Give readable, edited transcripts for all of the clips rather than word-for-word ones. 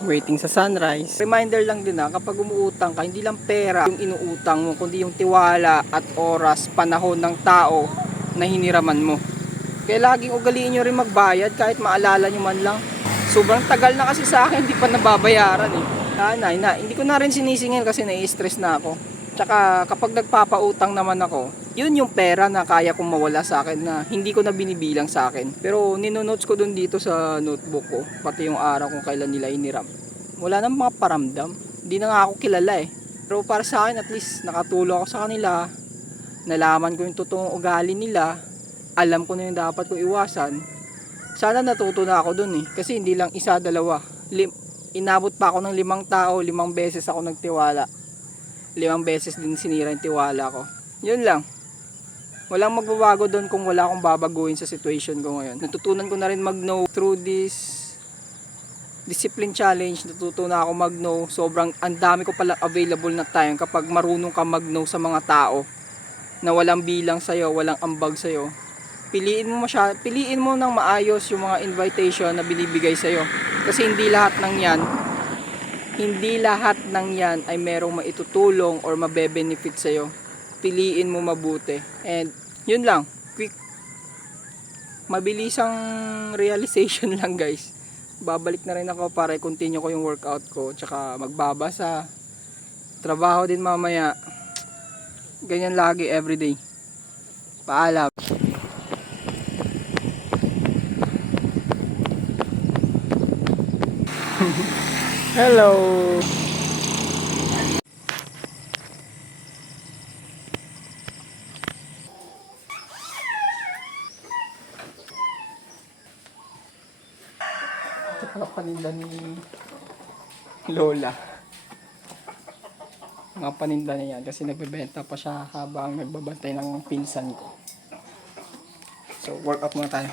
waiting sa sunrise. Reminder lang din kapag umuutang ka, hindi lang pera yung inuutang mo, kundi yung tiwala at oras, panahon ng tao na hiniraman mo. Kaya laging ugaliin nyo rin magbayad kahit maalala nyo man lang. Sobrang tagal na kasi sa akin, hindi pa nababayaran eh. Hindi ko na rin sinisingil kasi nai-stress na ako. Tsaka kapag nagpapautang naman ako, yun yung pera na kaya kong mawala sa akin na hindi ko na binibilang sa akin. Pero ninonotes ko dun dito sa notebook ko, pati yung araw kung kailan nila iniram. Wala nang mga paramdam. Hindi na nga ako kilala eh. Pero para sa akin, at least nakatulong ako sa kanila. Nalaman ko yung totoong ugali nila. Alam ko na yung dapat ko iwasan. Sana natuto na ako dun eh. Kasi hindi lang isa, dalawa. Inabot pa ako ng 5 tao, 5 beses ako nagtiwala. 5 beses din sinira yung tiwala ko. Yun lang. Walang magbabago doon kung wala akong babaguhin sa situation ko ngayon. Natutunan ko na rin mag-no through this discipline challenge. Natutunan ako mag-no. Sobrang andami ko pala available na time kapag marunong ka mag-no sa mga tao na walang bilang sa'yo, walang ambag sa'yo. Piliin mo ng maayos yung mga invitation na binibigay sa'yo. Kasi hindi lahat ng yan ay merong maitutulong or mabe-benefit sa'yo. Piliin mo mabuti. And yun lang, quick, mabilisang realization lang guys. Babalik na rin ako para i-continue ko yung workout ko. Tsaka magbabasa. Trabaho din mamaya. Ganyan lagi everyday. Paalam. Hello. Ito pala paninda ni Lola. Mga paninda niya yan kasi nagbebenta pa siya habang nagbabantay ng pinsan ko. So workout muna tayo.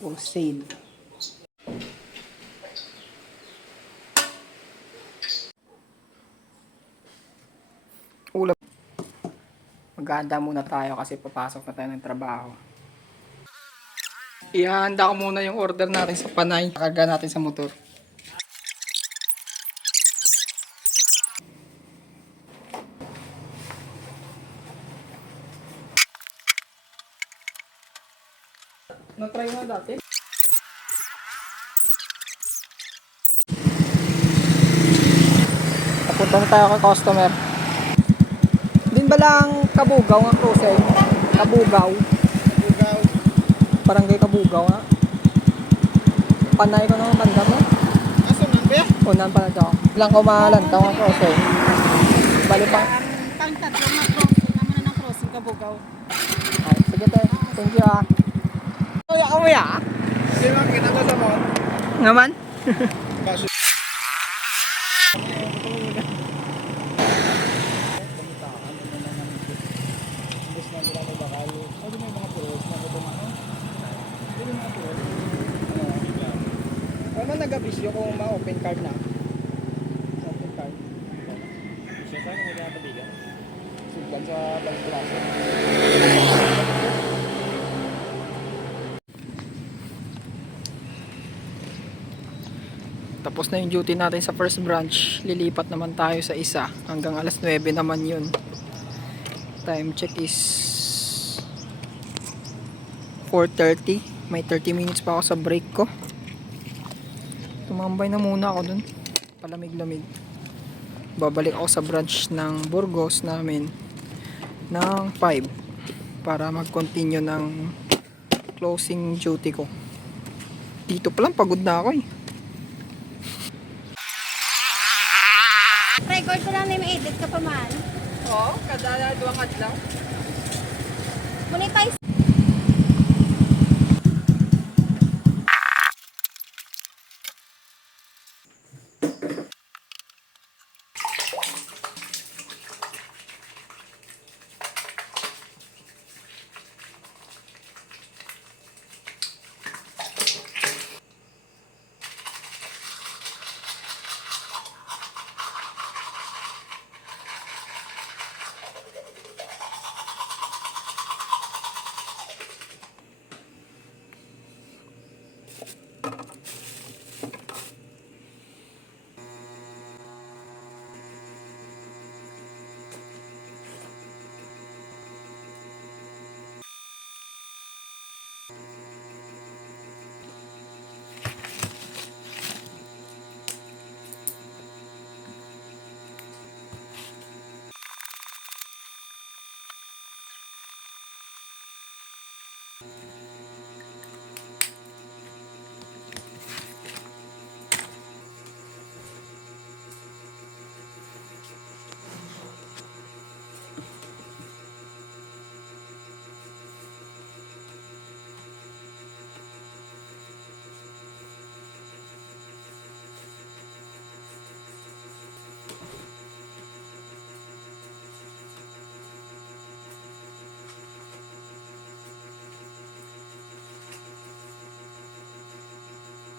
O sale. Ulam. Mag-aanda muna tayo kasi papasok na tayo ng trabaho. Ihahanda ko muna yung order natin sa panay. Karga natin sa motor. Na-try mo dati? Papunta na tayo kay customer. Din ba lang Kabugaw nga cruising? Kabugaw. Barangay Kabugaw nga. Panay ko naman banda mo. Aso nan ba? Unan pala daw. Lang ko malantaw nga cruising. Bali pa. Pang tatlo na crossing naman na ng crossing Kabugaw. Ay, sige te. Thank you ah. Kuya ka mo ya? Hindi lang kinagasa mo. Ngaman? Kaso Paano nag-abisyo kung ma-open card na? Open card. Siya saan hindi ka natabigan? Siglan sa Balbraso. Tapos na yung duty natin sa first branch. Lilipat naman tayo sa isa. Hanggang alas 9 naman yun. Time check is 4:30. May 30 minutes pa ako sa break ko. Tumambay na muna ako dun. Palamig-lamig. Babalik ako sa branch ng Burgos namin ng 5 para mag-continue ng closing duty ko. Dito pa lang pagod na ako eh. Record ko lang na may edit ka pa man. Oo, kada duwang adlaw. Monetize.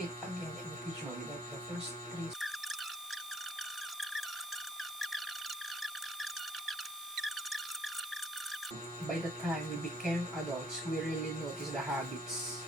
It again in the future without the first 3. By the time we became adults, we really noticed the habits